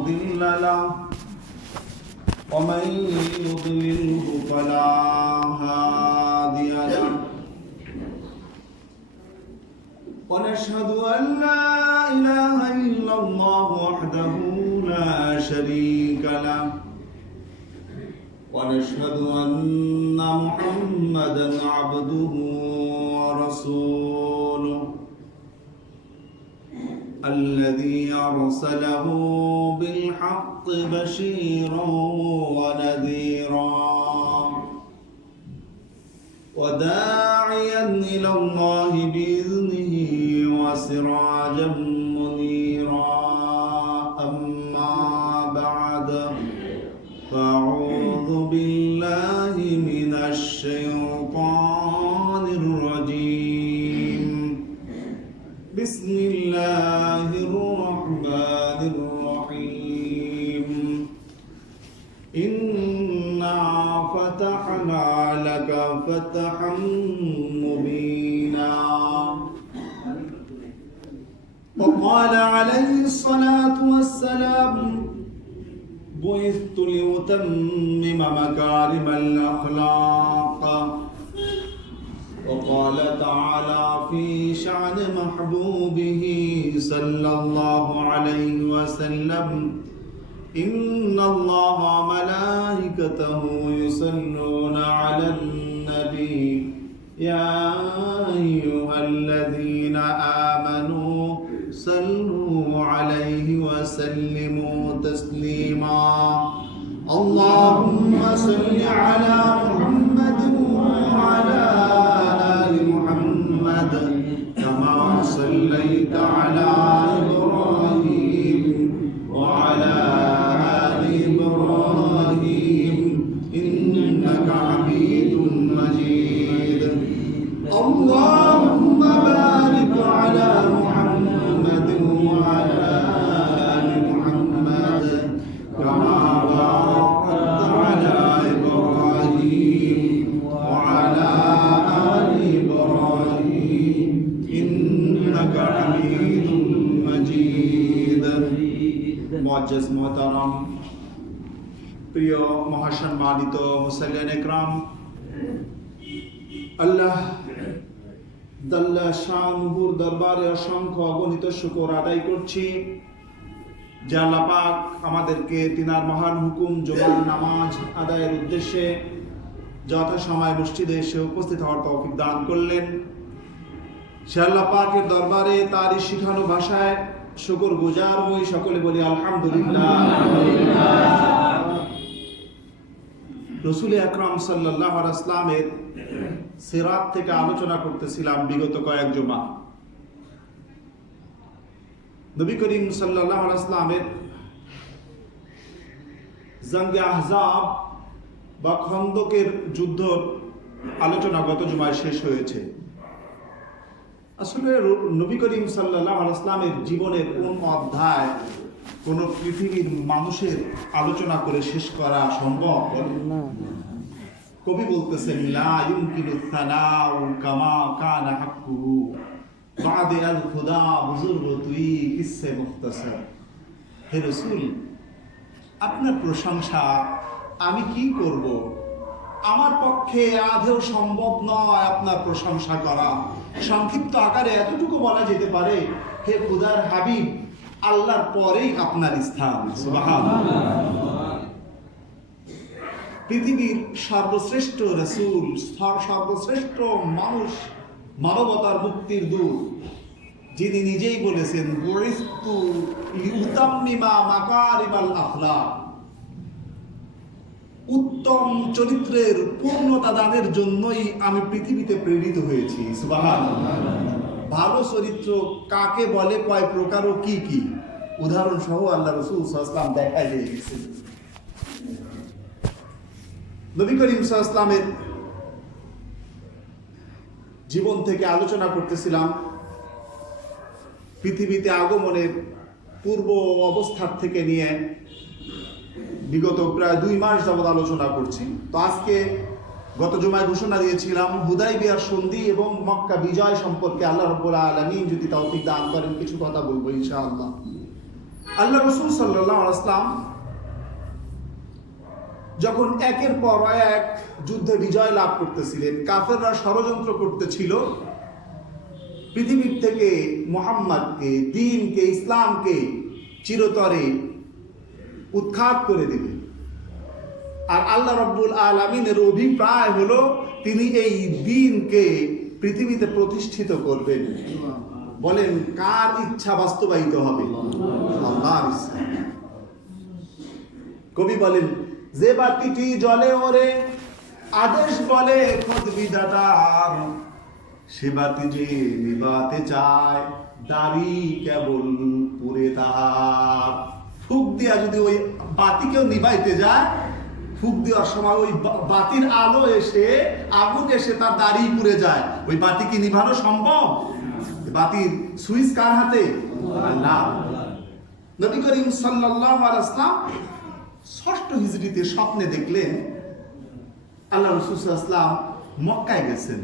مضل له ومن يضلله فلا هادي له ونشهد أن لا إله إلا الله وحده لا شريك له ونشهد أن محمدا عبده ورسوله الذي أرسله بالحق بشيرا ونذيرا وداعيا إلى الله بإذنه وسراجا منيرا أما بعد فأعوذ بالله من الشيطان الرجيم بسم الله الرحمن الرحيم إنا فتحنا لك فتحا مبينا وقال عليه الصلاة والسلام بعثت لأتمم مكارم الأخلاق وقال تعالى في شأن محبوبه صلى الله عليه وسلم إن الله وملائكته يصلون على النبي يا أيها الذين آمنوا صلوا عليه وسلموا تسليما اللهم صل على محمد وعلى آل محمد كما صليت على إبراهيم وعلى آل إبراهيم إنك حميد مجيد اللهم بارك على محمد وعلى آل محمد كما باركت على إبراهيم وعلى آل إبراهيم إنك حميد مجيد মুআজ্জাজ মুহতারাম প্রিয় মহাসম্মানিত মুসল্লিয়ান ইকরাম আল্লাহ জাল্লা শানুহুর দরবারে অসংখ্য অগণিত শুকর আদায় করছি যে আল্লাহ পাক আমাদেরকে তিনার মহান হুকুম জুমার নামাজ আদায়ের উদ্দেশ্যে যথাসময় মসজিদে এসে উপস্থিত হওয়ার তৌফিক দান করলেন। সে আল্লাহ পাকের দরবারে তারই শিখানো ভাষায় শুকর গুজার হই, সকলে বলি আলহামদুলিল্লাহ। রাসূল আকরাম সাল্লাল্লাহু আলাইহি ওয়াসাল্লামের সিরাত থেকে আলোচনা করতেছিলাম বিগত কয়েক জুমা। নবী করিম সাল্লাল্লাহু আলাইহি ওয়াসাল্লামের জঙ্গে আহজাব বা খন্দকের যুদ্ধ আলোচনা গত জুমায় শেষ হয়েছে। আসলে নবী করিম সাল্লাল্লাহু আলাইহি ওয়াসাল্লামের জীবনের কোন অধ্যায় কোন পৃথিবীর মানুষের আলোচনা করে শেষ করা সম্ভব? কবি বলতেছেন লা ইউমকিনু সানাউ কামা কানা হাক্কুহু বাদে আল খুদা বুজুর্গ তুই কিসসে মুখতাসার। হে রাসূল, আপনার প্রশংসা আমি কি করব? আমার পক্ষে আদৌ সম্ভব নয় আপনার প্রশংসা করা। সংক্ষিপ্ত আকারে এতটুকু বলা যেতে পারে, হে খুদার হাবিব, আল্লাহর পরেই আপনার স্থান। সুবহানাল্লাহ। পৃথিবীর সর্বশ্রেষ্ঠ রাসূল, সর্বশ্রেষ্ঠ মানুষ, মানবতার মুক্তির দূত, যিনি নিজেই বলেছেন বুইস্তু লিউতাম্মিমা মাকারিমাল আখলাক, উত্তম চরিত্রের পূর্ণতা দানের জন্যই আমি পৃথিবীতে প্রেরিত হয়েছি। সুবহানাল্লাহ। ভালো চরিত্র কাকে বলে, কয় প্রকার ও কি কি, উদাহরণ সহ আল্লাহ রাসূল সাল্লাল্লাহু আলাইহি ওয়াসাল্লাম দেখাই দিয়ে গেছেন। নবী করিম সাল্লাল্লাহু আলাইহি ওয়াসাল্লামের জীবন থেকে আলোচনা করতেছিলাম। পৃথিবীতে আগমনের পূর্ব অবস্থার থেকে নিয়ে বিগত প্রায় 2 মাস যাবত আলোচনা করছি। তো আজকে গত জুমায় ঘোষণা দিয়েছিলাম হুদাইবিয়ার সন্ধি এবং মক্কা বিজয় সম্পর্কে আল্লাহ রাব্বুল আলামিন যদি তৌফিক দান করেন কিছু কথা বলবো ইনশাআল্লাহ। আল্লাহ রাসূল সাল্লাল্লাহু আলাইহি ওয়াসাল্লাম যখন একের পর এক যুদ্ধে বিজয় লাভ করতেছিলেন, কাফেররা ষড়যন্ত্র করতেছিল পৃথিবীর থেকে মুহাম্মদকে, দ্বীনকে, ইসলামকে চিরতরে উৎখাত করে দিবে। আর আল্লাহ রাব্বুল আলামিনের অভিপ্রায় হলো তিনি এই দ্বীনকে পৃথিবীতে প্রতিষ্ঠিত করবেন। বলেন কার ইচ্ছা বাস্তবায়িত হবে? আল্লাহর ইচ্ছা। কবি বলেন, যে বাতিটি জ্বলে ওরে আদেশ বলে খোদ বিধাতার, সে বাতি যে নিভাতে চায় দাড়ি কেবল পুরে তার। ফুক দিয়া যদি ওই বাতিকেও নিভাইতে যায়, ফুক দেওয়ার সময় ওই বাতির আলো এসে, আগুন এসে তার দাড়ি পুড়ে যায়, ওই বাতি কি নিভানো সম্ভব? বাতির সুইচ কার হাতে? আল্লাহ। নবী করিম সাল্লাল্লাহু আলাইহি ওয়াসাল্লাম ৬ষ্ঠ হিজরিতে স্বপ্নে দেখলেন আল্লাহ রাসূল সাল্লাল্লাহু আলাইহি ওয়াসাল্লাম মক্কায় গেছেন,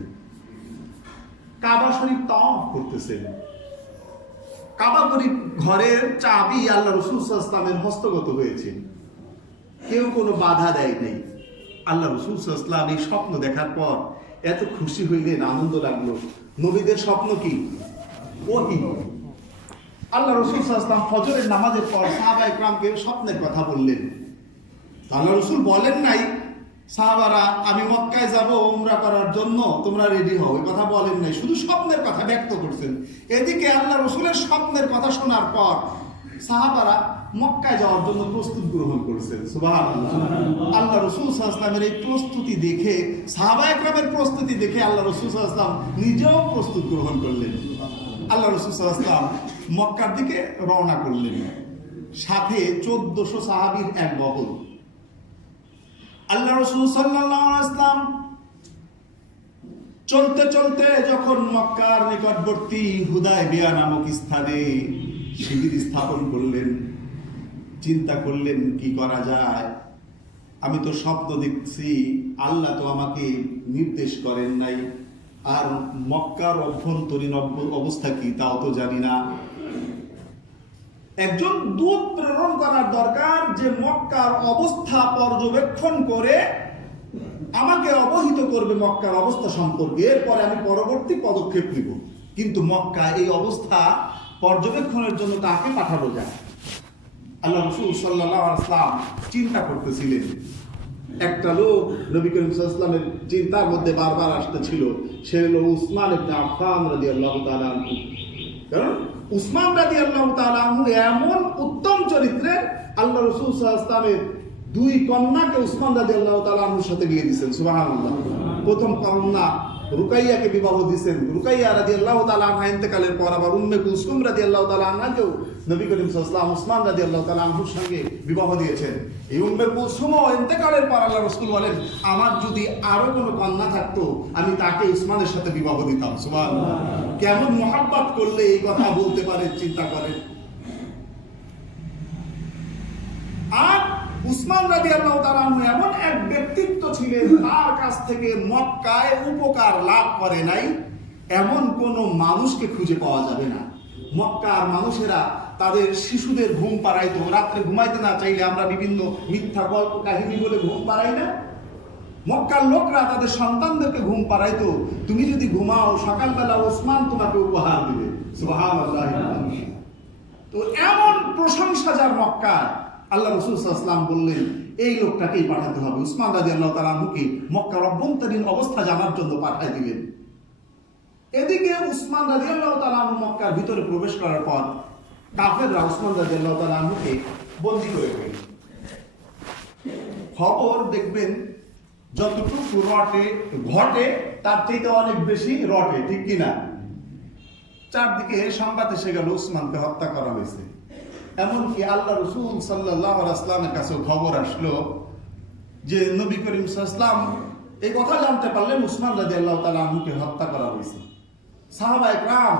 কাবা শরীফ তাওয়াফ করতেছেন। কাবা শরীফ ঘরের চাবি আল্লাহ রাসূল সাল্লাল্লাহু আলাইহি ওয়াসাল্লামের হস্তগত হয়েছে, কেউ কোনো বাধা দেয় নাই। আল্লাহ রাসূল সাল্লাল্লাহু আলাইহি ওয়াসাল্লাম এই স্বপ্ন দেখার পর এত খুশি হইলেন, আনন্দ লাগলো। নবীদের স্বপ্ন কি? ওহী। আল্লাহ রাসূল সাল্লাল্লাহু আলাইহি ওয়াসাল্লাম ফজরের নামাজের পর সাহাবায়ে কেরামকে স্বপ্নের কথা বললেন। আল্লাহ রাসূল বলেন নাই সাহাবারা আমি মক্কায় যাব উমরা করার জন্য, তোমরা রেডি হও, এই কথা বলেন নাই, শুধু স্বপ্নের কথা ব্যক্ত করছেন। এদিকে আল্লাহ রাসূলের স্বপ্নের কথা শোনার পর সাহাবারা মক্কায় যাওয়ার জন্য প্রস্তুতি গ্রহণ করেছেন। সুবহানাল্লাহ। আল্লাহ রাসূল সাল্লাল্লাহু আলাইহি ওয়াসাল্লামের এই প্রস্তুতি দেখে, সাহাবায়ে কেরামের প্রস্তুতি দেখে আল্লাহ রাসূল সাল্লাল্লাহু আলাইহি ওয়াসাল্লাম নিজেও প্রস্তুতি গ্রহণ করলেন। আল্লাহ রাসূল সাল্লাল্লাহু আলাইহি ওয়াসাল্লাম মক্কার দিকে রওনা করলেন, সাথে 1400 সাহাবীর এক বহর। আল্লাহ রাসূল সাল্লাল্লাহু আলাইহি ওয়াসাল্লাম চলতে চলতে যখন মক্কার নিকটবর্তী হুদায়বিয়া নামক স্থানে শিবির স্থাপন করলেন, চিন্তা করলেন কি করা যায়। আমি তো স্বপ্ন দেখছি, আল্লাহ তো আমাকে নির্দেশ করেন নাই, আর মক্কার অভ্যন্তরীণ অবস্থা কি তাও তো জানি না। একজন দূত প্রেরণ করার দরকার যে মক্কার অবস্থা পর্যবেক্ষণ করে আমাকে অবহিত করবে মক্কার অবস্থা সম্পর্কে, এরপরে আমি পরবর্তী পদক্ষেপ নিব। কিন্তু মক্কা এই অবস্থা পর্যবেক্ষণের জন্য তাকে পাঠানো যায়। আল্লাহ রাসূল সাল্লাল্লাহু আলাইহি ওয়াসাল্লাম চিন্তা করতেছিলেন। একটা লোক নবী করিম সাল্লাল্লাহু আলাইহি ওয়াসাল্লামের চিন্তার মধ্যে বারবার আসতেছিল, সে হলো উসমান ইবনে আফফান রাদিয়াল্লাহু তাআলা আনহু। কারণ উসমান রাদিয়াল্লাহু তাআলা আনহু এমন উত্তম চরিত্রের, আল্লাহ রাসূল সাল্লাল্লাহু আলাইহি ওয়াসাল্লামের 2 কন্যাকে উসমান রাদিয়াল্লাহু তাআলা আনহুর সাথে বিয়ে দিয়েছেন। সুবহানাল্লাহ। প্রথম কন্যা রুকাইয়াকে বিবাহ দিয়েছেন। রুকাইয়া রাদিয়াল্লাহু তাআলা আনহা ইন্তেকালের পর আবার উম্মে কুলসুম রাদিয়াল্লাহু তাআলা আনহাকেও নবী করিম সাল্লাল্লাহু আলাইহি ওয়াসাল্লাম উসমান রাদিয়াল্লাহু তাআলা আনহুর সঙ্গে বিবাহ দিয়েছেন। এই উম্মে কুলসুমও ইন্তেকালের পর আল্লাহ রাসূল বলেন, আমার যদি আরো কোনো কন্যা থাকতো আমি তাকে উসমানের সাথে বিবাহ দিতাম। সুবহানাল্লাহ। কেমন মুহাব্বত করলে এই কথা বলতে পারেন, চিন্তা করেন। আর উসমান রাদিয়াল্লাহু তাআলা আনহু এমন এক ব্যক্তিত্ব ছিলেন, তার কাছ থেকে মক্কায় উপকার লাভ করে নাই এমন কোন মানুষকে খুঁজে পাওয়া যাবে না। মক্কার মানুষেরা তাদের শিশুদের ঘুম পাড়াইতো, রাত্রে ঘুমাইতে না চাইলে আমরা বিভিন্ন মিথ্যা গল্প কাহিনী বলে ঘুম পাড়াই না, মক্কার লোকরা তাদের সন্তানদেরকে ঘুম পাড়াইতো, তুমি যদি ঘুমাও সকালবেলা ওসমান তোমাকে উপহার দিবে। সুবহানাল্লাহ। তো এমন প্রশংসা যার মক্কায়, আল্লাহ রাসূল সাল্লাল্লাহু আলাইহি ওয়াসাল্লাম বললেন এই লোকটাকেই পাঠাতে হবে। উসমান রাদিয়াল্লাহু তাআলা আনহুকে মক্কার অভ্যন্তরীণ অবস্থা জানার জন্য পাঠিয়ে দিলেন। এদিকে উসমান রাদিয়াল্লাহু তাআলা আনহু মক্কার ভিতরে প্রবেশ করার পর কাফেররা উসমান রাদিয়াল্লাহু তাআলা আনহুকে বন্দী করে ফেলল। খবর দেখবেন যতটুকু ঘটে তার থেকে অনেক বেশি রটে, ঠিক কিনা? চারদিকে সংবাদ এসে গেল উসমানকে হত্যা করা হয়েছে। এমনকি আল্লাহ রাসূল সাল্লাল্লাহু আলাইহি ওয়াসাল্লামের কাছে খবর আসলো যে নবী করিম সাল্লাল্লাহু আলাইহি ওয়াসাল্লাম এই কথা জানতে পারলেন উসমান রাদিয়াল্লাহু তাআলা আনহুকে হত্যা করা হয়েছে। সাহাবায়ে কেরাম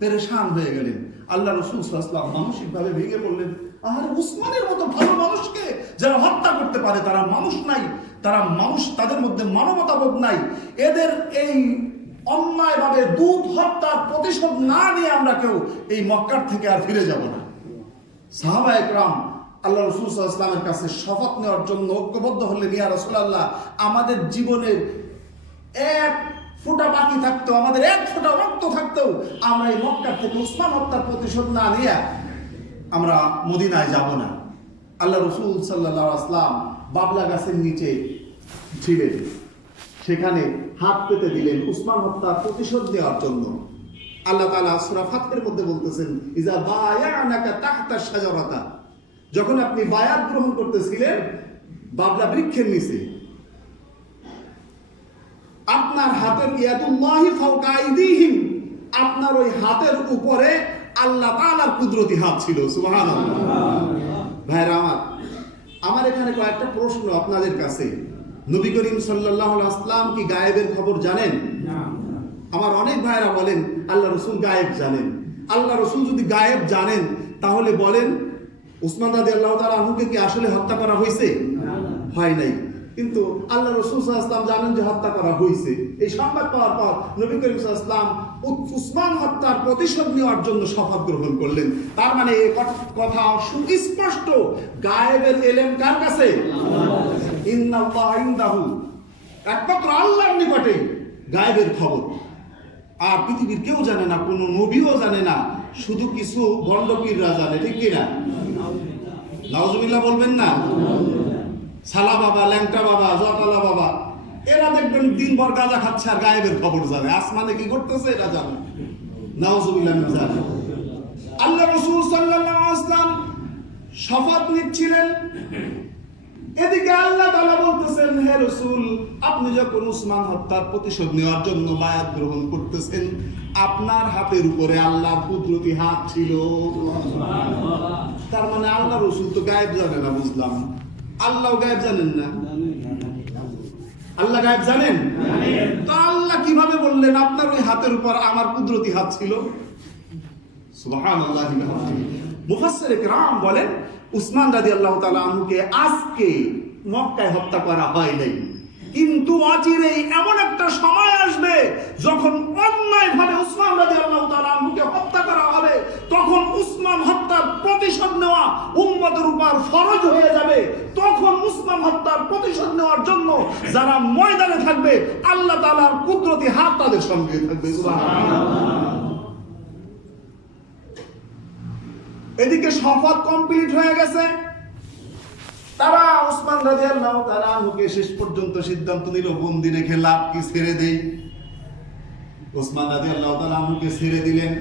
পেরেশান হয়ে গেলেন। আল্লাহ রাসূল সাল্লাল্লাহু আলাইহি ওয়াসাল্লাম মানসিকভাবে ভেঙে পড়লেন। আর উসমানের মতো ভালো মানুষকে যারা হত্যা করতে পারে তারা মানুষ নাই, তারা মানুষ, তাদের মধ্যে মানবতাবোধ নাই। এদের এই অন্যায়ভাবে দূত হত্যার প্রতিশোধ না নিয়ে আমরা কেউ এই মক্কার থেকে আর ফিরে যাব না। সাহাবা একরাম আল্লাহ রাসূল সাল্লাল্লাহু আলাইহি ওয়াসাল্লামের কাছে শপথ নেওয়ার জন্য ঐক্যবদ্ধ হলেন, ইয়া রাসূলুল্লাহ, আমাদের জীবনের এক ফোঁটা বাকি থাকতো, আমাদের এক ফোঁটা রক্ত থাকতো, আমরা এই মক্কা থেকে উসমান হত্যার প্রতিশোধ না নিয়ে আমরা মদিনায় যাব না। আল্লাহ রাসূল সাল্লাল্লাহু আলাইহি ওয়াসাল্লাম বাবলা গাছের নিচে ছিলেন, সেখানে হাত পেতে দিলেন উসমান হত্যার প্রতিশোধ দেওয়ার জন্য। আল্লাহ তাআলা সূরা ফাতহের মধ্যে বলতেছেন, ইজা বায়ানাকা তাহতা শাজারাতা, যখন আপনি বায়াত গ্রহণ করতেছিলেন বাবলা বৃক্ষের নিচে, আপনার হাতের ইয়াদুল্লাহি ফাওকা আইদিহিম, আপনার ওই হাতের উপরে আল্লাহ তাআলার কুদরতি হাত ছিল। সুবহানাল্লাহ। ভাইরা আমার এখানে কয়েকটা প্রশ্ন আপনাদের কাছে। নবী করিম সাল্লাল্লাহু আলাইহি ওয়াসাল্লাম কি গায়েবের খবর জানেন? না। আমার অনেক ভাইরা বলেন আল্লাহ রাসূল গায়েব জানেন। আল্লাহ রাসূল যদি গায়েব জানেন তাহলে বলেন উসমান রাদিয়াল্লাহু তাআলা আনহুকে কি আসলে হত্যা করা হয়েছে? না, হয় নাই। কিন্তু আল্লাহ রাসূল সাল্লাল্লাহু আলাইহি ওয়াসাল্লাম জানেন যে হত্যা করা হয়েছে। এই সংবাদ পাওয়ার পর নবী করিম সাল্লাল্লাহু আলাইহি ওয়াসাল্লাম উসমান হত্যার প্রতিশোধ নেওয়ার জন্য শপথ গ্রহণ করলেন। তার মানে এই কথা সুস্পষ্ট, গায়েবের ইলম কার কাছে? ইন্নাল্লাহা ইনদাহু, একমাত্র আল্লাহর নিকটে গায়েবের খবর। আর পৃথিবীর কেউ জানে না, কোনো নবীও জানে না, শুধু কিছু ভণ্ডপীররা জানে, ঠিক কি না? নাউজুবিল্লাহ বলবেন না? সালা বাবা, ল্যাংটা বাবা, জটালা বাবা, এরা দেখবেন দিনভর গাঁজা খাচ্ছে আর গায়েবের খবর জানে, আসমানে কি ঘটতেছে এটা জানে। নাউজুবিল্লাহ জানে। আল্লাহ রাসূল সাল্লাল্লাহু আলাইহি ওয়াসাল্লাম শপথ নিচ্ছিলেন, এদিকে আল্লাহ তাআলা বলতেছেন, হে রাসূল, আপনি যখন উসমান হত্যার প্রতিশোধ নেওয়ার জন্য বায়াত গ্রহণ করতেছেন, আপনার হাতের উপরে আল্লাহর কুদরতি হাত ছিল। সুবহানাল্লাহ। তার মানে আল্লাহ রাসূল তো গায়েব জানে না, বুঝলাম। আল্লাহ গায়েব জানেন না? আল্লাহ গায়েব জানেন? তো আল্লাহ কিভাবে বললেন আপনার ওই হাতের উপর আমার কুদরতি হাত ছিল? সুবহানাল্লাহ। মুফাসসির কিরাম বলেন উসমান রাদিয়াল্লাহু তাআলা আনহুকে আজকে মক্কায় হত্যা করা হয় নাই, কিন্তু অচিরেই এমন একটা সময় আসবে যখন অন্যায়ভাবে উসমান রাদিয়াল্লাহু তাআলা আনহুকে হত্যা করা হবে, তখন উসমান হত্যার প্রতিশোধ নেওয়া উম্মতের উপর ফরজ হয়ে যাবে। তখন উসমান হত্যার প্রতিশোধ নেওয়ার জন্য যারা ময়দানে থাকবে, আল্লাহ তাআলার কুদরতি হাত তাদের সঙ্গে থাকবে। সুবহানাল্লাহ। এদিকে শপথ কমপ্লিট হয়ে গেছে, তারা উসমান রাদিয়াল্লাহু তাআলা আনহুকে শেষ পর্যন্ত সিদ্ধান্ত নিল বন্দি রেখে লাভ কি, ছেড়ে দেই। উসমান রাদিয়াল্লাহু তাআলা আনহুকে ছেড়ে দিলেন।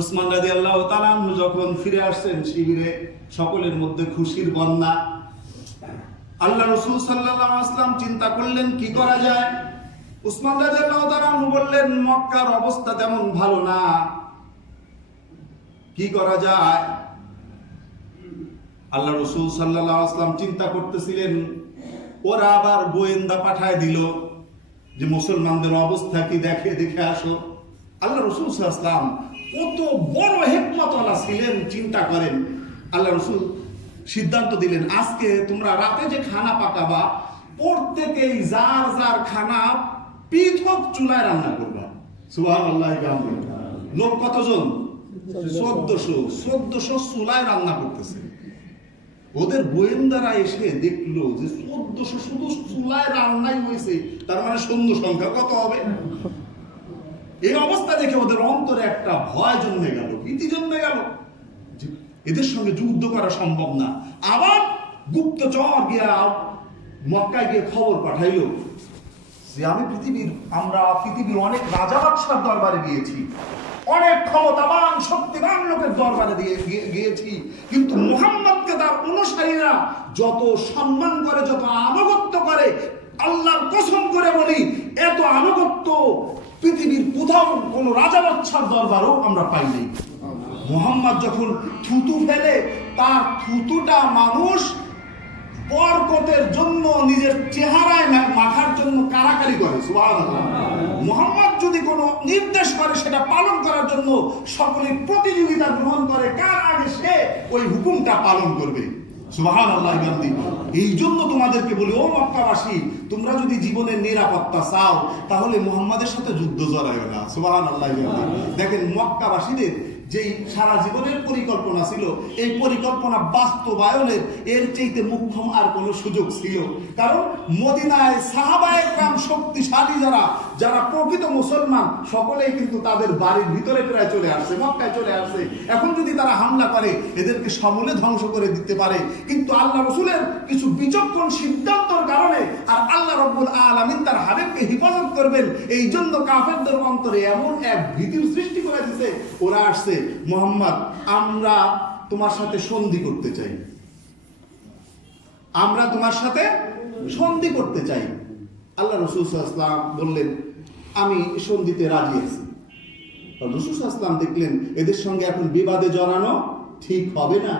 উসমান রাদিয়াল্লাহু তাআলা আনহু যখন ফিরে আসছেন শিবিরে, সকলের মধ্যে খুশির বন্যা। আল্লাহ রাসূল সাল্লাল্লাহু আলাইহি ওয়াসাল্লাম চিন্তা করলেন কি করা যায়। উসমান রাদিয়াল্লাহু তাআলা আনহু বললেন, মক্কার অবস্থা তেমন ভালো না, কি করা যায়? আল্লাহ রাসূল সাল্লাল্লাহু আলাইহি ওয়াসাল্লাম চিন্তা করতেছিলেন, ওরা আবার গোয়েন্দা পাঠায় দিল যে মুসলমানদের অবস্থা কি দেখে আসো। আল্লাহ রাসূল সাল্লাল্লাহু আলাইহি ওয়াসাল্লাম কত বড় হিকমতওয়ালা ছিলেন, চিন্তা করেন। আল্লাহ রাসূল সিদ্ধান্ত দিলেন, আজকে তোমরা রাতে যে খানা পাকাবা, প্রত্যেকেই যার যার খানা পৃথক চুলায় রান্না করবা। সুবহানাল্লাহ। লোক কতজন? 1400 চুলায় রান্না করতেছে। ওদের গোয়েন্দারা এসে দেখলো যে 1400 শুধু চুলায় রান্নাই হয়েছে, তার মানে সৈন্য সংখ্যা কত হবে? এই অবস্থা দেখে ওদের অন্তরে একটা ভয় জন্মে গেল, ভীতি জন্মে গেল, এদের সঙ্গে যুদ্ধ করা সম্ভব না। আবার গুপ্তচর গিয়া মক্কায় গিয়ে খবর পাঠাইলো যে আমরা পৃথিবীর অনেক রাজা বাদশার দরবারে গিয়েছি, অনেক ক্ষমতাবান শক্তিমান লোকের দরবারে গিয়েছি, কিন্তু মুহাম্মদকে তার অনুসারীরা যত সম্মান করে, যত আনুগত্য করে, আল্লাহর কসম করে বলি, এত আনুগত্য পৃথিবীর কোথাও কোন রাজা বাদশার দরবারও আমরা পাইনি। মুহাম্মদ যখন থুতু ফেলে, তার থুতুটা মানুষ বরকতের জন্য নিজের চেহারায় মাখার জন্য কারাকারি করে। সুবহানাল্লাহ। মুহাম্মদ যদি কোনো নির্দেশ করে, সেটা পালন করার জন্য সকলে প্রতিযোগিতা গ্রহণ করে, কার আগে সে ওই হুকুমটা পালন করবে। সুবহানাল্লাহ। এই জন্য তোমাদেরকে বলি, ও মক্কাবাসী, তোমরা যদি জীবনের নিরাপত্তা চাও তাহলে মুহাম্মাদের সাথে যুদ্ধ জড়াইও না। সুবহানাল্লাহ। দেখেন মক্কাবাসীদের যেই সারা জীবনের পরিকল্পনা ছিল, এই পরিকল্পনা বাস্তবায়নের এর চাইতে মুখ্যম আর কোনো সুযোগ ছিল? কারণ মদিনায় সাহাবায়ে কেরাম শক্তিশালী যারা প্রকৃত মুসলমান সকলেই কিন্তু তাদের বাড়ির ভিতরে প্রায় চলে আসছে, মক্কায় চলে আসছে। এখন যদি তারা হামলা করে এদেরকে সমূলে ধ্বংস করে দিতে পারে, কিন্তু আল্লাহ রাসূলের কিছু বিচক্ষণ সিদ্ধান্তর কারণে আর আল্লাহ রাব্বুল আলামিন তার হাবিবকে হিফাজত করবেন, এই জন্য কাফেরদের অন্তরে এমন এক ভীতির সৃষ্টি করে দিয়েছে। ওরা আসছে, মুহাম্মদ আমরা তোমার সাথে সন্ধি করতে চাই, আমরা তোমার সাথে সন্ধি করতে চাই। আল্লাহ রাসূল সাল্লাল্লাহু আলাইহি ওয়াসাল্লাম বললেন আমি সন্ধিতে রাজি আছি। রাসূল সাল্লাল্লাহু আলাইহি ওয়াসাল্লাম দেখলেন এদের সঙ্গে এখন বিবাদে জড়ানো ঠিক হবে না,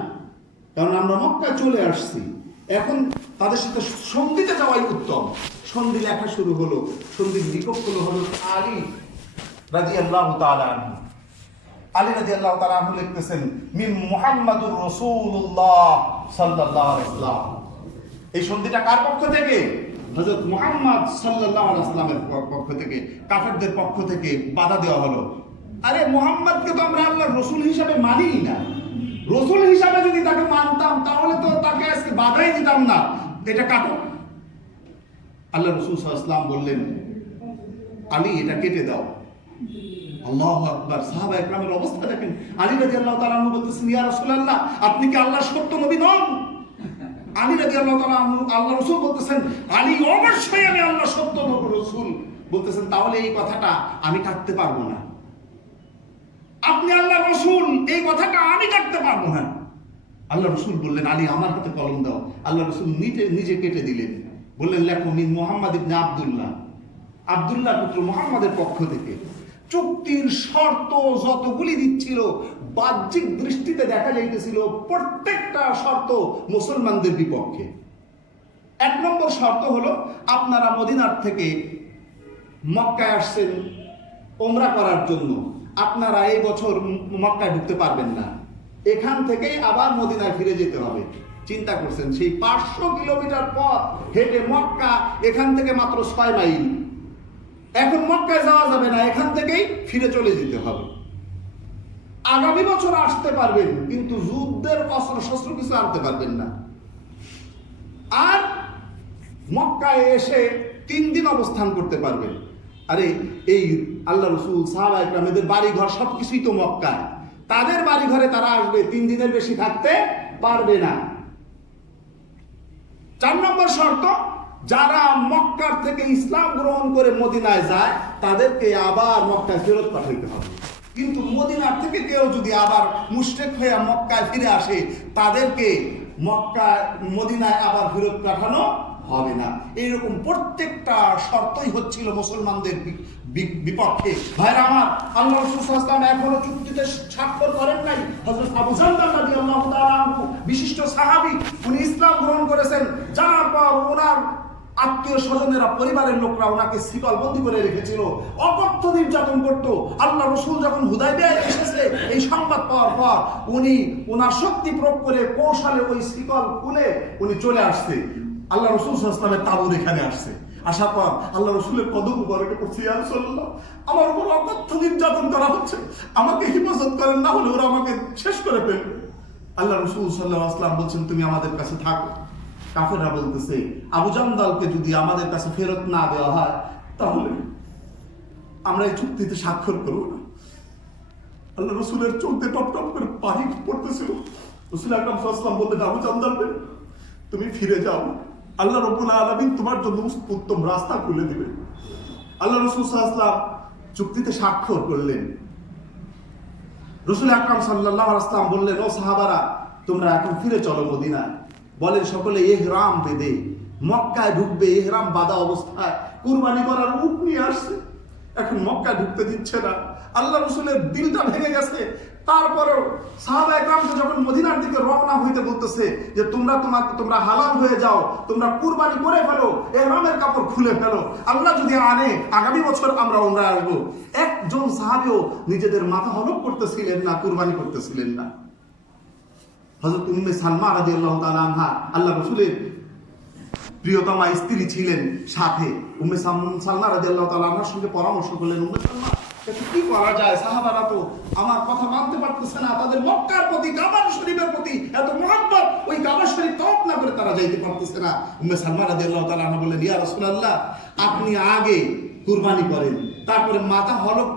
কারণ আমরা মক্কায় চলে আসছি, এখন তাদের সাথে সন্ধিতে যাওয়াই উত্তম। সন্ধি লেখা শুরু হলো, সন্ধির নিকট হলো আলী রাদিয়াল্লাহু তাআলা আনহু। আলী রাদিয়াল্লাহু তাআলা আনহু লিখতেছেন মিন মুহাম্মাদুর রাসূলুল্লাহ সাল্লাল্লাহু আলাইহি ওয়াসাল্লাম। এই সন্ধিটা কার পক্ষ থেকে? হযরত মুহাম্মদ সাল্লাল্লাহু আলাইহি ওয়াসাল্লামের পক্ষ থেকে। কাফেরদের পক্ষ থেকে বাধা দেওয়া হলো, আরে মুহাম্মদকে তো আমরা আল্লাহর রাসূল হিসেবে মানিই না, রাসূল হিসেবে যদি তাকে মানতাম তাহলে তো তাকে আজকে বাধাই দিতাম না, এটা কাটো। আল্লাহ রাসূল সাল্লাল্লাহু আলাইহি ওয়াসাল্লাম বললেন আলী এটা কেটে দাও। আল্লাহু আকবার। সাহাবায়ে কেরামের অবস্থা দেখেন। আলী রাদিয়াল্লাহু তাআলা আনহু বলতেছেন ইয়া রাসূলুল্লাহ আপনি কি আল্লাহর সত্য নবী নন? আলী রাদিয়াল্লাহু তাআলা আনহু আল্লাহ রাসূল বলতেছেন আলী অবশ্যই আমি আল্লাহর সত্য রাসূল। বলতেছেন তাহলে এই কথাটা আমি কাটতে পারবো না, আপনি আল্লাহর রাসূল এই কথাটা আমি কাটতে পারবো না। আল্লাহ রাসূল বললেন আলী আমার হাতে কলম দাও। আল্লাহ রাসূল নিজে কেটে দিলেন, বললেন লেখো মিন মুহাম্মদ ইবনে আব্দুল্লাহ, আব্দুল্লাহ পুত্র মুহাম্মাদের পক্ষ থেকে। চুক্তির শর্ত যতগুলি দিচ্ছিল বাহ্যিক দৃষ্টিতে দেখা যাইতেছিল প্রত্যেকটা শর্ত মুসলমানদের বিপক্ষে। এক নম্বর শর্ত হলো আপনারা মদিনার থেকে মক্কায় আসছেন ওমরা করার জন্য, আপনারা এই বছর মক্কায় ঢুকতে পারবেন না, এখান থেকেই আবার মদিনায় ফিরে যেতে হবে। চিন্তা করছেন সেই 500 কিলোমিটার পথ হেঁটে মক্কা, এখান থেকে মাত্র 6 মাইল। এখন মক্কায় যাওয়া যাবে না, এখান থেকেই ফিরে চলে যেতে হবে। আগামী বছর আসতে পারবেন কিন্তু যুদ্ধের অস্ত্র শস্ত্র কিছু আনতে পারবেন না। আর মক্কায় এসে 3 দিন অবস্থান করতে পারবেন। আরে এই আল্লাহ রাসূল সাহাবায়ে কেরাম এদের বাড়ি ঘর সবকিছুই তো মক্কায়, তাদের বাড়ি ঘরে তারা আসবে, 3 দিনের বেশি থাকতে পারবে না। 4 নম্বর শর্ত যারা মক্কার থেকে ইসলাম গ্রহণ করে মদিনায় যায় তাদেরকে আবার মক্কায় ফেরত পাঠাইতে হবে। কিন্তু মদিনার থেকে কেউ যদি আবার মুশরিক হয়ে মক্কায় ফিরে আসে তাদেরকে মদিনায় আবার ফেরত পাঠানো হবে না। এইরকম প্রত্যেকটা শর্তই হচ্ছিল মুসলমানদের বিপক্ষে। ভাইরা আমার, আল্লাহ রাসূল সাল্লাল্লাহু আলাইহি ওয়াসাল্লাম এখনো চুক্তিতে স্বাক্ষর করেন নাই। হযরত আবু জাহল রাদিয়াল্লাহু তাআলা আনহু বিশিষ্ট সাহাবী, উনি ইসলাম গ্রহণ করেছেন। জানার পর ওনার আত্মীয় স্বজনেরা, পরিবারের লোকরা ওনাকে শিকলবন্দি করে রেখেছিল, অকথ্য নির্যাতন করতো। আল্লাহ রাসূল যখন হুদায়বিয়ায় এসেছে এই সংবাদ পাওয়ার পর উনি ওনার শক্তি প্রয়োগ করে কৌশলে ওই শিকল খুলে উনি চলে আসছে। আল্লাহ রাসূল সাল্লাল্লাহু আলাইহি ওয়াসাল্লামের তাঁবুর এখানে আসছে। আসার পর আল্লাহ রাসূলের কদম মুবারকে পড়ছে, ইয়া রাসূলুল্লাহ আমার উপর অকথ্য নির্যাতন করা হচ্ছে, আমাকে হিফাজত করেন, না হলে ওরা আমাকে শেষ করে ফেলবে। আল্লাহ রাসূল সাল্লাল্লাহু আলাইহি ওয়াসাল্লাম বলছেন তুমি আমাদের কাছে থাকো। কাফেররা বলতেছে আবু জাহলকে যদি আমাদের কাছে ফেরত না দেওয়া হয় তাহলে আমরা এই চুক্তিতে স্বাক্ষর করব না। আল্লাহ রাসূলের চোখ দিয়ে টপ টপ করে পানি পড়তেছিল। রাসূল আকরাম সাল্লাল্লাহু আলাইহি ওয়াসাল্লাম বললেন আবু জাহল তুমি ফিরে যাও, আল্লাহ রাব্বুল আলামিন তোমার জন্য উত্তম রাস্তা খুলে দিবেন। আল্লাহ রাসূল সাল্লাল্লাহু আলাইহি ওয়াসাল্লাম চুক্তিতে স্বাক্ষর করলেন। রাসূল আকরাম সাল্লাল্লাহু আলাইহি ওয়াসাল্লাম বললেন ও সাহাবারা তোমরা এখন ফিরে চলো মদিনায়। বলেন সকলে ইহরাম বেঁধে মক্কায় ঢুকবে, ইহরাম বাঁধা অবস্থায় কুরবানি করার উট নিয়ে আসছে, এখন মক্কায় ঢুকতে দিচ্ছে না। আল্লাহ রাসূলের দিলটা ভেঙে গেছে। তারপরেও সাহাবায়ে কেরামকে যখন মদিনার দিকে রওনা হইতে বলতেছে যে তোমরা হালাল হয়ে যাও, তোমরা কুরবানি করে ফেলো, ইহরামের কাপড় খুলে ফেলো, আল্লাহ যদি আনে আগামী বছর আমরা উমরায় আসবো। একজন সাহাবীও নিজেদের মাথা হলক করতেছিলেন না, কুরবানি করতেছিলেন না। হযরত উম্মে সালমা রাদিয়াল্লাহু তাআলা আনহা আল্লাহ রাসূলের প্রিয়তমা স্ত্রী ছিলেন সাথে। উম্মে সালমা রাদিয়াল্লাহু তাআলা আনহার সঙ্গে পরামর্শ করলেন, উম্মে সালমা কি করা যায়? সাহাবারা তো আমার কথা মানতে পারতেছে না, তাদের মক্কার প্রতি, কাবা শরীফের প্রতি এত মহব্বত, ওই কাবা শরীফ তওয়াফ না করে তারা যাইতে পারতেছে না। উম্মে সালমা রাদিয়াল্লাহু তাআলা আনহা বললেন, ইয়া রাসূলুল্লাহ, আপনি আগে কুরবানি করেন, তারপরে মাথা হলক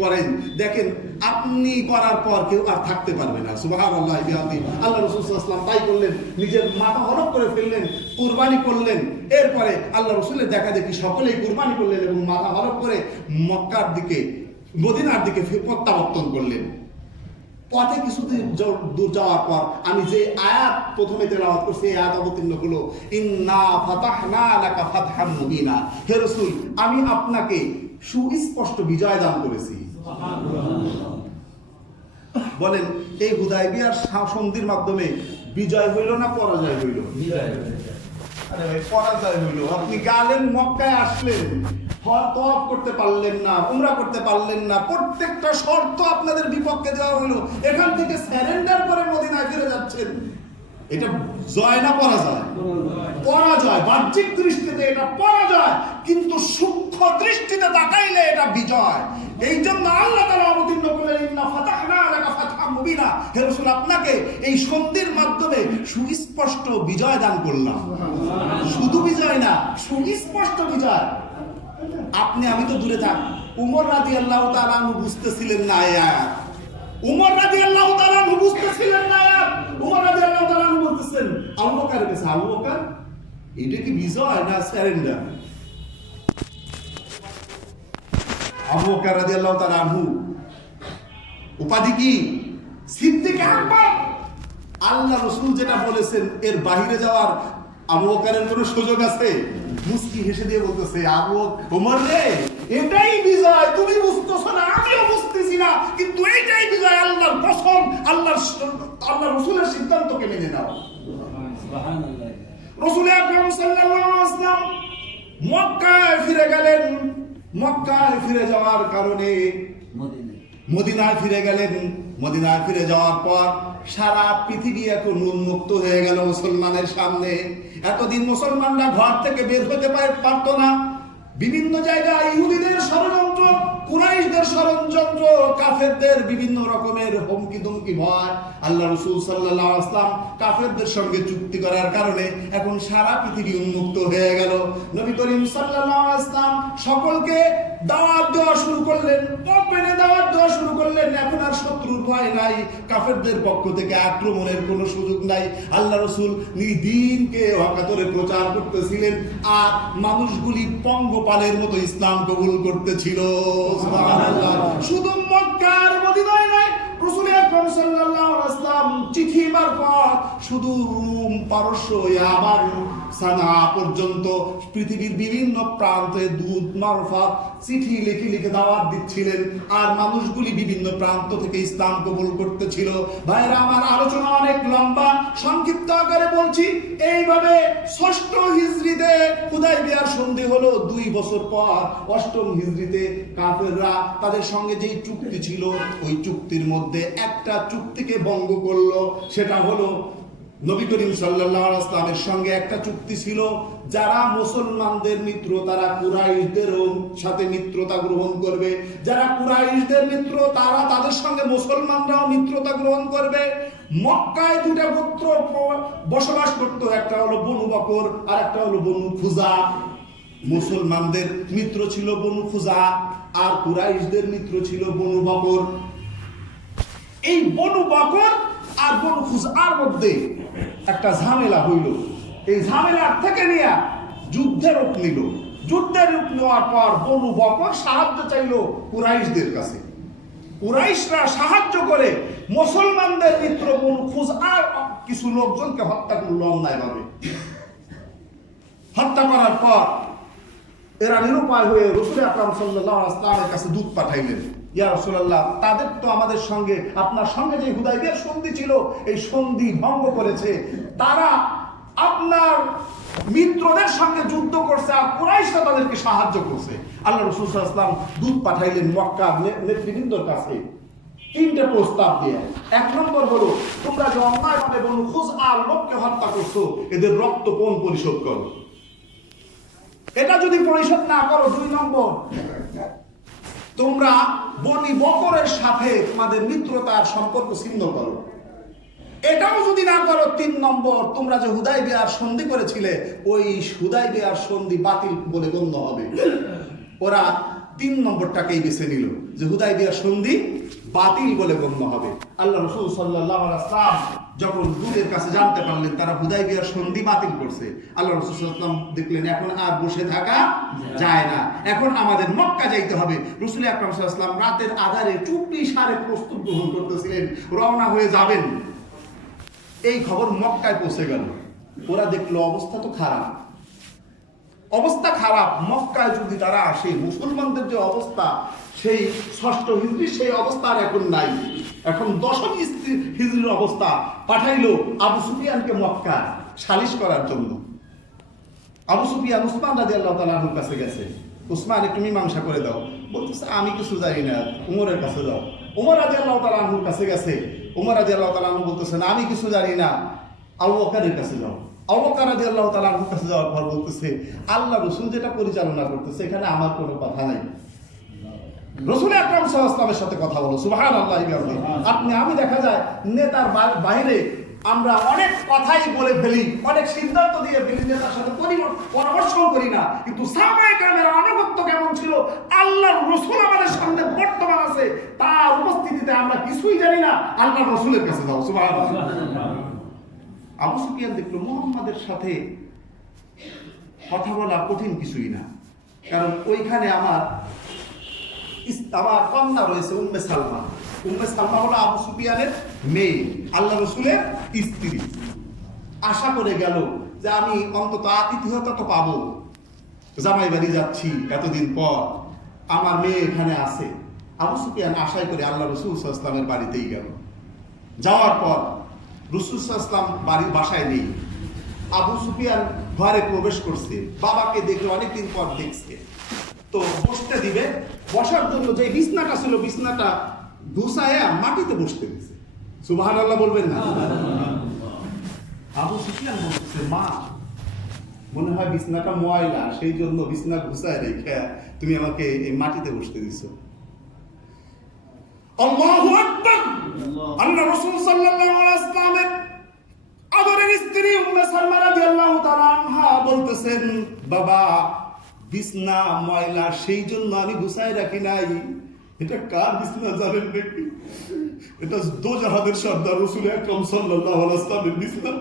করেন, দেখেন আপনি করার পর কেউ আর থাকতে পারবে না। সুবহানাল্লাহ বিহামদি। আল্লাহ রাসূল সাল্লাল্লাহু আলাইহি ওয়াসাল্লাম তাই করলেন, নিজের মাথা হলক করে ফেললেন, কুরবানি করলেন। এরপরে আল্লাহ রাসূলের দেখা দেখি সকলেই কুরবানি করলেন এবং মাথা হলক করে মক্কার দিকে, মদিনার দিকে প্রত্যাবর্তন করলেন। পথে কিছুদিন দূর যাওয়ার পর আমি যে আয়াত প্রথমে তেলাওয়াত করছি, এই আয়াত অবতীর্ণ হলো, ইন্না ফাতাহনা লাকা ফাতহাম মুবিনা। হে রাসূল, আমি আপনাকে সুস্পষ্ট বিজয় দান করেছি। বলেন, এই হুদায়বিয়ার সন্ধির মাধ্যমে বিজয় হইল না পরাজয় হইল? আরে ভাই, পরাজয় হইল। আপনি গেলেন, মক্কায় আসলেন, তওয়াফ করতে পারলেন না, উমরা করতে পারলেন না, প্রত্যেকটা শর্ত আপনাদের বিপক্ষে দেওয়া হলো, এখান থেকে সারেন্ডার করে মদিনায় ফিরে যাচ্ছেন। এটা জয় না পরাজয়? পরাজয়। বাহ্যিক দৃষ্টিতে এটা পরাজয়, কিন্তু সূক্ষ্ম দৃষ্টিতে তাকাইলে এটা বিজয়। এই জন্য আল্লাহ তাআলা অবতীর্ণ করলেন, ইন্না ফাতাহনা লাকা ফাতহাম মুবিনা। হে রাসূল, আপনাকে এই সন্ধির মাধ্যমে সুস্পষ্ট বিজয় দান করলাম। শুধু বিজয় না, সুস্পষ্ট বিজয়। আপনি, আমি তো দূরে থাক, উমর রাদিয়াল্লাহু তাআলা আনহু বুঝতেছিলেন না আয়াত। উমর রাদিয়াল্লাহু তাআলা আনহু বুঝতেছিলেন না আয়াত। উমর রাদিয়াল্লাহু তাআলা আনহু বলতেছেন আবু বকরের কাছে, আবু বকর, এটা কি বিজয় না সারেন্ডার? আবু বকর রাদিয়াল্লাহু তাআলা আনহু উপাধি কি? সিদ্দিক আকবর। আল্লাহ রাসূল যেটা বলেছেন এর বাইরে যাওয়ার আবু বকরের কোনো সুযোগ আছে? মুস্কি হেসে দিয়ে বলতেছে, আবু ওমর রে, এটাই বিজয়। তুমি বুঝতেছো না, আমিও বুঝতেছি না, কিন্তু এইটাই বিজয়। আল্লাহর কসম, আল্লাহ রাসূলের সিদ্ধান্তকে মেনে নাও। সুবহানাল্লাহ। রাসূল আকরাম সাল্লাল্লাহু আলাইহি ওয়াসাল্লাম মক্কায় ফিরে গেলেন। মক্কায় ফিরে যাওয়ার কারণে মদিনায় ফিরে গেলেন। মদিনায় ফিরে যাওয়ার পর সারা পৃথিবী এখন উন্মুক্ত হয়ে গেল মুসলমানের সামনে। এতদিন মুসলমানরা ঘর থেকে বের হতে পারতো না। বিভিন্ন জায়গায় ইহুদিদের ষড়যন্ত্র, কুরাইশদের ষড়যন্ত্র, কাফেরদের বিভিন্ন রকমের হুমকি দুমকি ভয়। আল্লাহ রাসূল সাল্লাল্লাহু আলাইহি ওয়াসাল্লাম কাফেরদের সঙ্গে চুক্তি করার কারণে এখন সারা পৃথিবী উন্মুক্ত হয়ে গেল। নবী করিম সাল্লাল্লাহু আলাইহি ওয়াসাল্লাম সকলকে দাওয়াত দেওয়া শুরু করলেন, ওপেনে দাওয়াত দেওয়া শুরু করলেন। এখন আর শত্রুর ভয় নাই, কাফেরদের পক্ষ থেকে আক্রমণের কোনো সুযোগ নাই। আল্লাহ রাসূল দ্বীনকে অকাতরে প্রচার করতেছিলেন, আর মানুষগুলি পঙ্গপালের মতো ইসলাম কবুল করতেছিল। সুবহানাল্লাহ। শুধু মক্কার মদিনায় নয়, রাসূল আকরাম সাল্লাল্লাহু আলাইহি ওয়াসাল্লাম চিঠি মারফত শুধু রোম, পারস্য, ইয়ামান, সানা পর্যন্ত পৃথিবীর বিভিন্ন প্রান্তে দূত মারফত চিঠি লিখে লিখে দাওয়াত দিচ্ছিলেন, আর মানুষগুলি বিভিন্ন প্রান্ত থেকে ইসলাম কবুল করতেছিল। ভাইরা আমার, আলোচনা অনেক লম্বা, সংক্ষিপ্ত আকারে বলছি। এইভাবে ৬ষ্ঠ হিজরিতে হুদায়বিয়ার সন্ধি হলো। ২ বছর পর ৮ম হিজরিতে কাফেররা তাদের সঙ্গে যেই চুক্তি ছিল, ওই চুক্তির মধ্যে একটা চুক্তিকে ভঙ্গ করলো। সেটা হলো নবী করিম সাল্লাল্লাহু আলাইহি ওয়াসাল্লামের সঙ্গে একটা চুক্তি ছিল, যারা মুসলমানদের মিত্র তারা কুরাইশদের সাথে মিত্রতা গ্রহণ করবে, যারা কুরাইশদের মিত্র তারা তাদের সঙ্গে মুসলমানরাও মিত্রতা গ্রহণ করবে। মক্কায় 2টা গোত্র বসবাস করত, একটা হলো বনু বকর আর একটা হলো বনু খুজা। মুসলমানদের মিত্র ছিল বনু খুজা, আর কুরাইশদের মিত্র ছিল বনু বকর। এই বনু বকর আর বনু খুজার মধ্যে একটা ঝামেলা হইল। এই ঝামেলার থেকে নিয়ে যুদ্ধের রূপ নিল। যুদ্ধের রূপ নেওয়ার পর বনু বকর সাহায্য চাইল কুরাইশদের কাছে। কুরাইশরা সাহায্য করে মুসলমানদের মিত্র বনু খুজার কিছু লোকজনকে হত্যা করল অন্যায়ভাবে। হত্যা করার পর এরা নিরুপায় হয়ে রাসূল আকরাম সাল্লাল্লাহু আলাইহি ওয়াসাল্লামের কাছে দূত পাঠাইলেন, ইয়া রাসূলুল্লাহ, তাদের তো আমাদের সঙ্গে, আপনার সঙ্গে যে হুদায়বিয়ার সন্ধি ছিল, এই সন্ধি ভঙ্গ করেছে। তারা আপনার মিত্রদের সঙ্গে যুদ্ধ করছে, আর কুরাইশরা তাদেরকে সাহায্য করছে। আল্লাহ রাসূল সাল্লাল্লাহু আলাইহি ওয়াসাল্লাম দূত পাঠাইলেন মক্কার নেতৃবৃন্দর কাছে 3টে প্রস্তাব দিয়ে। 1 নম্বর হলো, তোমরা যে অন্যায়ভাবে বনু খুজআর লোককে হত্যা করছো, এদের রক্তপণ পরিশোধ করো। এটা যদি পরিশোধ না করো, 2 নম্বর, তোমরা বনি বকরের সাথে তোমাদের মিত্রতার সম্পর্ক ছিন্ন করো। এটাও যদি না করো, 3 নম্বর, তোমরা যে হুদায়বিয়ার সন্ধি করেছিলে ওই হুদায়বিয়ার সন্ধি বাতিল বলে গণ্য হবে। ওরা 3 নম্বরটাকেই বেছে নিল যে হুদায়বিয়ার সন্ধি বাতিল বলে গণ্য হবে। আল্লাহ রাসূল সাল্লাল্লাহু আলাইহি ওয়াসাল্লাম যখন দূতের কাছে জানতে পারলেন তারা হুদায়বিয়ার সন্ধি বাতিল করছে, আল্লাহ রাসূল সাল্লাল্লাহু আলাইহি ওয়াসাল্লাম দেখলেন এখন আর বসে থাকা যায় না, এখন আমাদের মক্কা যাইতে হবে। রাসূল আকরাম সাল্লাল্লাহু আলাইহি ওয়াসাল্লাম রাতের আঁধারে চুপটি সারে প্রস্তুত গ্রহণ করতেছিলেন, রওনা হয়ে যাবেন। এই খবর মক্কায় পৌঁছে গেল। ওরা দেখলো অবস্থা তো খারাপ, অবস্থা খারাপ। মক্কায় যদি তারা আসে, মুসলমানদের যে অবস্থা সেই 6ষ্ঠ হিজরি সেই অবস্থা আর এখন নাই, এখন 10ম হিজরির অবস্থা। পাঠাইলো আবু সুফিয়ানকে মক্কা সালিশ করার জন্য। আবু সুফিয়ান উসমান রাদিয়াল্লাহু তাআলা আনহুর কাছে গেছে, উসমান একটু মীমাংসা করে দাও। বলতেছে আমি কিছু জানি না, উমরের কাছে যাও। উমর রাদিয়াল্লাহু তাআলা আনহুর কাছে গেছে, উমর রাদিয়াল্লাহু তাআলা আনহু বলতেছেন আমি কিছু জানি না, আবু বকরের কাছে যাও। আবু বকর রাদিয়াল্লাহু তাআলা আনহুর কাছে যাওয়ার পর বলতেছে আল্লাহ রাসূল যেটা পরিচালনা করতেছে এখানে আমার কোনো কথা নাই, রাসূল আকরাম সাল্লাল্লাহু আলাইহি ওয়াসাল্লামের সাথে কথা বলো। সুবহানাল্লাহি ওয়া বিহামদিহি। আমি দেখা যায় নেতার বাইরে আমরা অনেক কথাই বলে ফেলি, অনেক সিদ্ধান্ত দিয়ে ফেলি, নেতার সাথে পরামর্শ করি না। কিন্তু সাহাবায়ে কেরামের আনুগত্য কেমন ছিল, আল্লাহর রাসূল আমাদের সামনে বর্তমান আছে, তার উপস্থিতিতে আমরা কিছুই জানি না, আল্লাহর রাসূলের কাছে যাও। সুবহানাল্লাহ। আবু সুফিয়ান দেখলো মুহাম্মাদের সাথে কথা বলা কঠিন কিছুই না, কারণ ওইখানে আমার কন্যা রয়েছে উম্মে সালমা। উম্মে সালমা হলো আবু সুফিয়ানের মেয়ে, আল্লাহ রাসূলের স্ত্রী। আশা করে গেল যে আমি অন্তত আতিথেয়তা তো পাবো, জামাই বাড়ি যাচ্ছি এতদিন পর, আমার মেয়ে এখানে আছে। আবু সুফিয়ান আশাই করে আল্লাহ রাসূল সাল্লাল্লাহু আলাইহি ওয়াসাল্লামের বাড়িতেই গেল। যাওয়ার পর রাসূল সাল্লাল্লাহু আলাইহি ওয়াসাল্লাম বাড়ির বাসায় নেই। আবু সুফিয়ান ঘরে প্রবেশ করছে, বাবাকে দেখে অনেকদিন পর দেখছে, তো বসতে দিবে। বসার জন্য যে বিছনাটা ছিল বিছনাটা গুছায়া মাটিতে বসতে দিয়েছে। সুবহানাল্লাহ বলবেন না? আবু সুফিয়ান বলতেছে মা মনে হয় বিছনাটা ময়লা, সেই জন্য বিছনা গুছায় রেখে তুমি আমাকে এই মাটিতে বসতে দিছো। আল্লাহু আকবার। আল্লাহ রাসূল সাল্লাল্লাহু আলাইহি ওয়াসাল্লামের আদরের স্ত্রী উম্মে সালমা রাদিয়াল্লাহু তাআলা আনহা বলতেছেন বাবা বিছনা ময়লা সেই জন্য আমি গুছায় রাখি নাই। এটা কার বিছনা জানেন নাকি? এটা দোজাহাদের সর্দার রাসূল আকরাম সাল্লাল্লাহু আলাইহি ওয়াসাল্লামের বিছনা।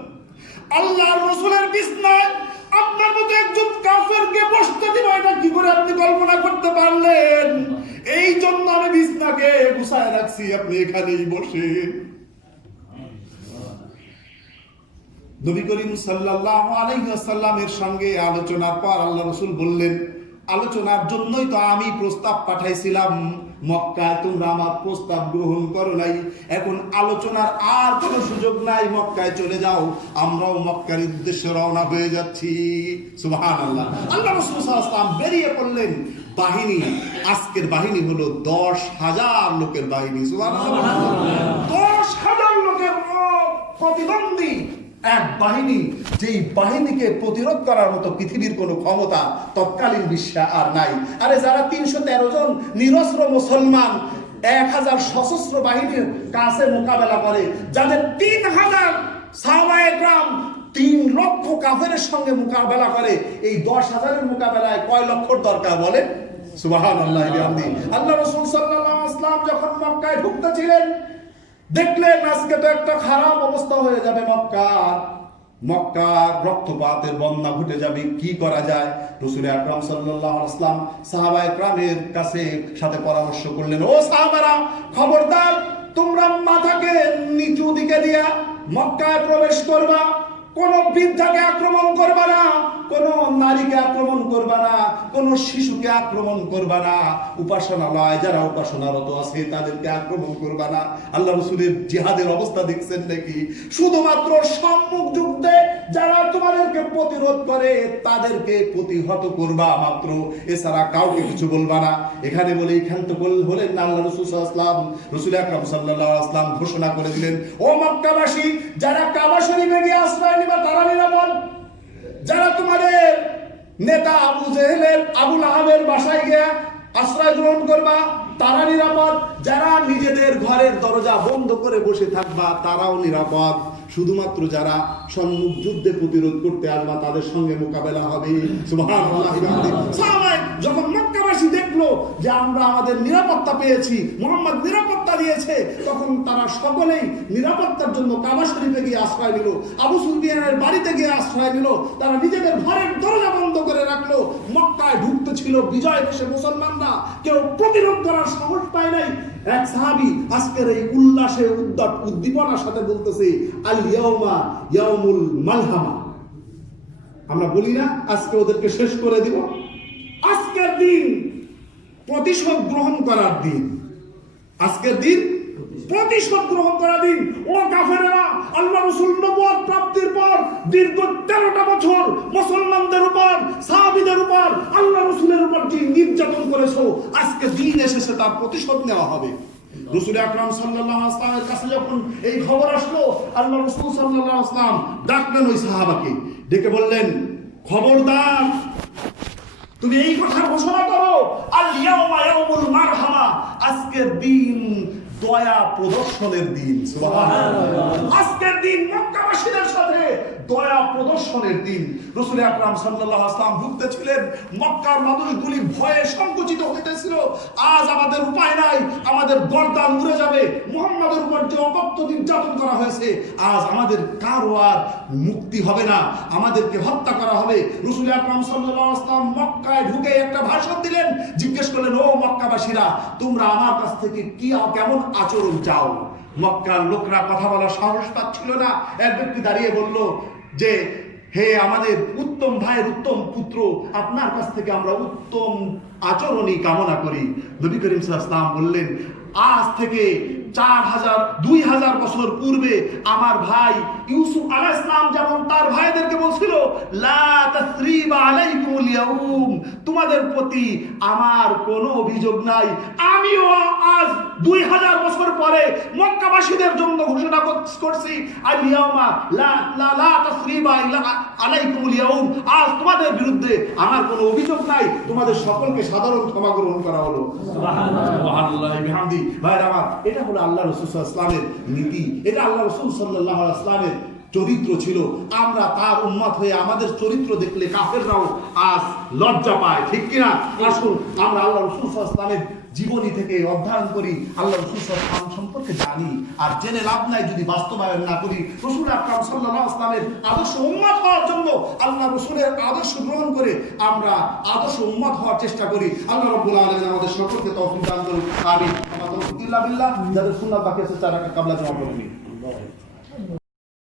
আল্লাহর রাসূলের বিছনায় আপনার মতো একজন কাফেরকে বসতে দিব, এটা কি করে আপনি কল্পনা করতে পারলেন? এই জন্য আমি বিছনাকে গুছায় রাখছি, আপনি এখানেই বসেন। নবী করিম সাল্লাল্লাহু আলাইহি ওয়াসাল্লামের সঙ্গে আলোচনার পর আল্লাহ রাসূল বললেন আলোচনার জন্যই তো আমি প্রস্তাব পাঠাইছিলাম মক্কায়, তোমরা আমার প্রস্তাব গ্রহণ করো নাই, এখন আলোচনার আর কোনো সুযোগ নাই, মক্কায় চলে যাও। আমরাও মক্কার উদ্দেশ্যে রওনা হয়ে যাচ্ছি। সুবহানাল্লাহ। আল্লাহ রাসূল সাল্লাল্লাহু আলাইহি ওয়াসাল্লাম বেরিয়ে পড়লেন। বাহিনী, আজকের বাহিনী হলো 10,000 লোকের বাহিনী। সুবহানাল্লাহ। 10,000 লোকের প্রতিদ্বন্দ্বী এক বাহিনী, যেই বাহিনীকে প্রতিরোধ করার মতো পৃথিবীর কোনো ক্ষমতা তৎকালীন বিশ্বে আর নাই। আরে যারা 313 জন নিরস্ত্র মুসলমান 1000 সশস্ত্র বাহিনীর কাছে মোকাবেলা করে, যাদের 3000 সাহাবায়ে কেরাম 3 লক্ষ কাফেরের সঙ্গে মোকাবেলা করে, এই 10,000-এর মোকাবেলায় কয় লক্ষর দরকার বলেন? সুবহানাল্লাহি ওয়া বিহামদিহি। আল্লাহ রাসূল সাল্লাল্লাহু আলাইহি ওয়াসাল্লাম যখন মক্কায় ঢুকতেছিলেন দেখলেন আজকে তো একটা খারাপ অবস্থা হয়ে যাবে, মক্কার রক্তপাতের বন্যা ঘটে যাবে, কি করা যায়? রাসূল আকরাম সাল্লাল্লাহু আলাইহি ওয়াসাল্লাম সাহাবায়ে কেরামের কাছে সাথে পরামর্শ করলেন, ও সাহাবারা খবরদার, তোমরা মাথাকে নিচু দিকে দিয়া মক্কায় প্রবেশ করবা, কোন বৃদ্ধাকে আক্রমণ করবা না, কোন নারীকে আক্রমণ করবা না, কোন শিশুকে আক্রমণ করবা না, উপাসনালয় যারা উপাসনারত আছে তাদেরকে আক্রমণ করবা না। আল্লাহ রাসূলের জিহাদের অবস্থা দেখছেন নাকি? শুধুমাত্র সম্মুখ যুদ্ধে যারা তোমাদেরকে প্রতিরোধ করে তাদেরকে প্রতিহত করবা মাত্র, এছাড়া কাউকে কিছু বলবা না। এখানে বলে ক্ষান্ত হলেন না আল্লাহ রাসূল সাল্লাল্লাহু আলাইহি ওয়াসাল্লাম। রাসূল আকরাম সাল্লাল্লাহু আলাইহি ওয়াসাল্লাম ঘোষণা করে দিলেন, ও মক্কাবাসী, যারা কাবা শরীফে গিয়ে আশ্রয় নিবা তারা নিরাপদ, যারা তোমাদের নেতা আবু জেহেলের আবু লাহাবের বাসায় গিয়ে আশ্রয় গ্রহণ করবা তারা নিরাপদ, যারা নিজেদের ঘরের দরজা বন্ধ করে বসে থাকবা তারাও নিরাপদ, শুধুমাত্র যারা সম্মুখ যুদ্ধে প্রতিরোধ করতে আসবা তাদের সঙ্গে মোকাবেলা হবে। সুবহানাল্লাহ। সাহাবায়ে যখন মক্কাবাসী দেখলো যে আমরা আমাদের নিরাপত্তা পেয়েছি, মুহাম্মদ নিরাপত্তা দিয়েছে, তখন তারা সকলেই নিরাপত্তার জন্য কাবা শরীফে গিয়ে আশ্রয় নিল, আবু সুফিয়ানের বাড়িতে গিয়ে আশ্রয় নিল, তারা নিজেদের ঘরের দরজা বন্ধ করে রাখলো। মক্কায় ঢুকতে ছিল বিজয় দেশে মুসলমানরা, কেউ প্রতিরোধ করার সাহস পায় নাই। এক সাহাবী আজকের এই উল্লাসে উদ্দীপনার সাথে বলতেছে, আল ইয়াউমা ইয়াউমুল মালহামা। আমরা বলি না আজকে ওদেরকে শেষ করে দিব? আজকের দিন প্রতিশোধ গ্রহণ করার দিন, আজকের দিন প্রতিশোধ গ্রহণ করার দিন। ও কাফেরেরা, আল্লাহ রাসূল নবুয়ত প্রাপ্তির পর দীর্ঘ 13টা বছর মুসলমানদের উপর, সাহাবীদের উপর, আল্লাহ রাসূলের উপর যে নির্যাতন করেছো, আজকে দিন এসেছে তার প্রতিশোধ নেওয়া হবে। রাসূল আকরাম সাল্লাল্লাহু আলাইহি ওয়াসাল্লামের কাছে যখন এই খবর আসলো, আল্লাহ রাসূল সাল্লাল্লাহু আলাইহি ওয়াসাল্লাম ডাকলেন ওই সাহাবাকে, ডেকে বললেন, খবরদার তুমি এই কথা ঘোষণা করো, আল ইয়াউমা ইয়াউমুল মারহামা, আজকের দিন দয়া প্রদর্শনের দিন। সুবহানাল্লাহ। আজকের দিন মক্কাবাসীদের সাথে দয়া প্রদর্শনের দিন। রাসূল আকরাম সাল্লাল্লাহু আলাইহি ওয়াসাল্লাম ঢুকতেছিলেন, মক্কার মানুষগুলি ভয়ে সংকুচিত হইতেছিল। আজ আমাদের উপায় নাই, আমাদের গর্দান উড়ে যাবে, মুহাম্মাদের উপর যে অকথ্য নির্যাতন করা হয়েছে, আজ আমাদের কারো আর মুক্তি হবে না, আমাদেরকে হত্যা করা হবে। রাসূল আকরাম সাল্লাল্লাহু আলাইহি ওয়াসাল্লাম মক্কায় ঢুকে একটা ভাষণ দিলেন, জিজ্ঞেস করলেন, ও মক্কাবাসীরা, তোমরা আমার কাছ থেকে কি কেমন আচরণ চাও? মক্কার লোকরা কথা বলার সাহস পাচ্ছিল না। এক ব্যক্তি দাঁড়িয়ে বলল যে, হে আমাদের উত্তম ভাইয়ের উত্তম পুত্র, আপনার কাছ থেকে আমরা উত্তম আচরণই কামনা করি। নবী করিম সাল্লাল্লাহু আলাইহি ওয়াসাল্লাম বললেন, আজ থেকে 2000 বছর পূর্বে আমার ভাই ইউসুফ আলাইহিস সালাম যেমন তার ভাইদেরকে বলছিল, লা তাসরিবা আলাইকুমুল ইয়াউম, তোমাদের প্রতি আমার কোনো অভিযোগ নাই, আমিও আজ 2000 বছর পরে মক্কাবাসীদের জন্য ঘোষণা করছি, আল ইয়াউমা লা তাসরিবা আলাইকুমুল ইয়াউম, আজ তোমাদের বিরুদ্ধে আমার কোনো অভিযোগ নাই, তোমাদের সকলকে সাধারণ ক্ষমা গ্রহণ করা হলো। সুবহানাল্লাহ। সুবহানাল্লাহ বিহামদি। ভাইরা আমার, এটা হলো আল্লাহ রাসূল সাল্লাল্লাহু আলাইহি ওয়াসাল্লামের নীতি, এটা আল্লাহ রাসূল সাল্লাল্লাহু আলাইহি ওয়াসাল্লামের চরিত্র ছিল। আমরা তার উম্মত হয়ে আমাদের চরিত্র দেখলে কাফেররাও আজ লজ্জা পায়, ঠিক কিনা? আসুন আমরা আল্লাহ রাসূল সাল্লাল্লাহু আলাইহি ওয়াসাল্লামের জীবনী থেকে অধ্যয়ন করি, আল্লাহ রাসূল সাল্লাল্লাহু আলাইহি ওয়াসাল্লাম সম্পর্কে জানি। আর জেনে লাভ নাই যদি বাস্তবায়ন না করি। রাসূল আকরাম সাল্লাল্লাহু আলাইহি ওয়াসাল্লামের আদর্শ উম্মত হওয়ার জন্য আল্লাহ রাসূলের আদর্শ গ্রহণ করে আমরা আদর্শ উম্মত হওয়ার চেষ্টা করি। আল্লাহ রাব্বুল আলামিন আমাদের সকলকে তৌফিক দান করুন। আমিন। আমাদের তৌফিক ইল্লা বিল্লাহ। যাদের সুন্নাত বাকি আছে তারা কাবলা জমা করুন।